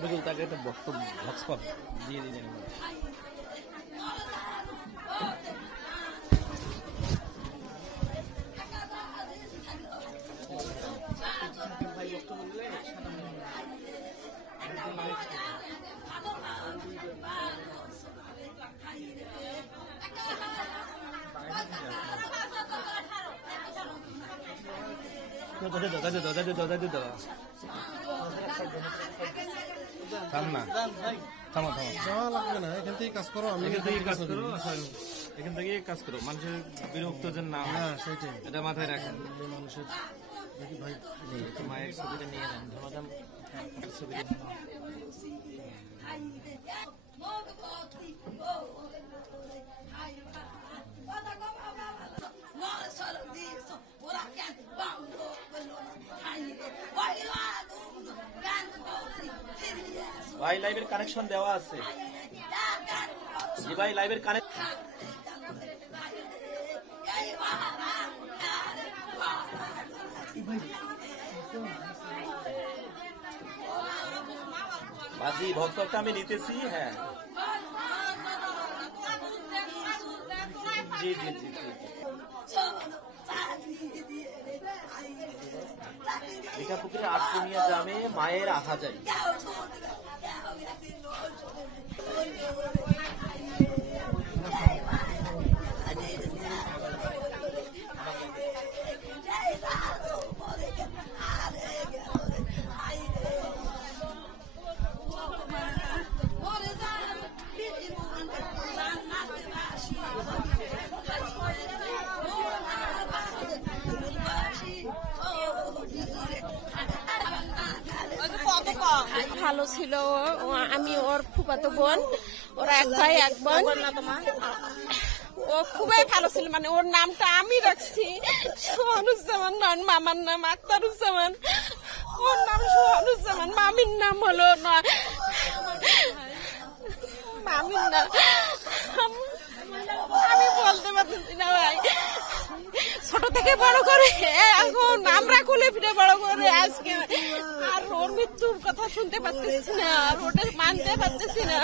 বিপুল তাকে একটা বক্তব্য হটস্পট দিয়ে দিলেন। থাম না, থামো থামো, যাওয়া লাগবে না, এখান থেকে কাজ করো। আমি এখান থেকে কাজ করো, এখান থেকে কাজ করো, মানুষের বিরক্ত যেন না হয়, সেটাই এটা মাথায় রাখেন। মানুষের দেখি ভাই মায়ের ছবিটা নিয়ে নেন, ধমাদাম ছবিটা। ভাই লাইভের কানেকশন দেওয়া আছে, জি ভাই লাইভের কানেকশন। বাজি ভক্তটা আমি নিতেছি। হ্যাঁ জি জি জি জি। ভিটাপুকুরের আটকুনিয়া গ্রামে মায়ের আহা যায়। ভালো ছিল, আমি ওর ফুফাতো বোন, ওরা এক ভাই এক বোন। ও খুবই ভালো ছিল, মানে ওর নামটা আমি রাখছি সোহানুজ্জামান, মামার নাম আক্তারুজ্জামান, ওর নাম সোহানুজ্জামান, মামির নাম হলো মামির নাম আমি বলতে পারতেছি না ভাই। ছোট থেকে বড় করে এখন আমরা কোলে ফিরে বড় করে আজকে, আর ওর মৃত্যুর কথা শুনতে পারতেছি না, আর ওটা মানতে পারতেছি না।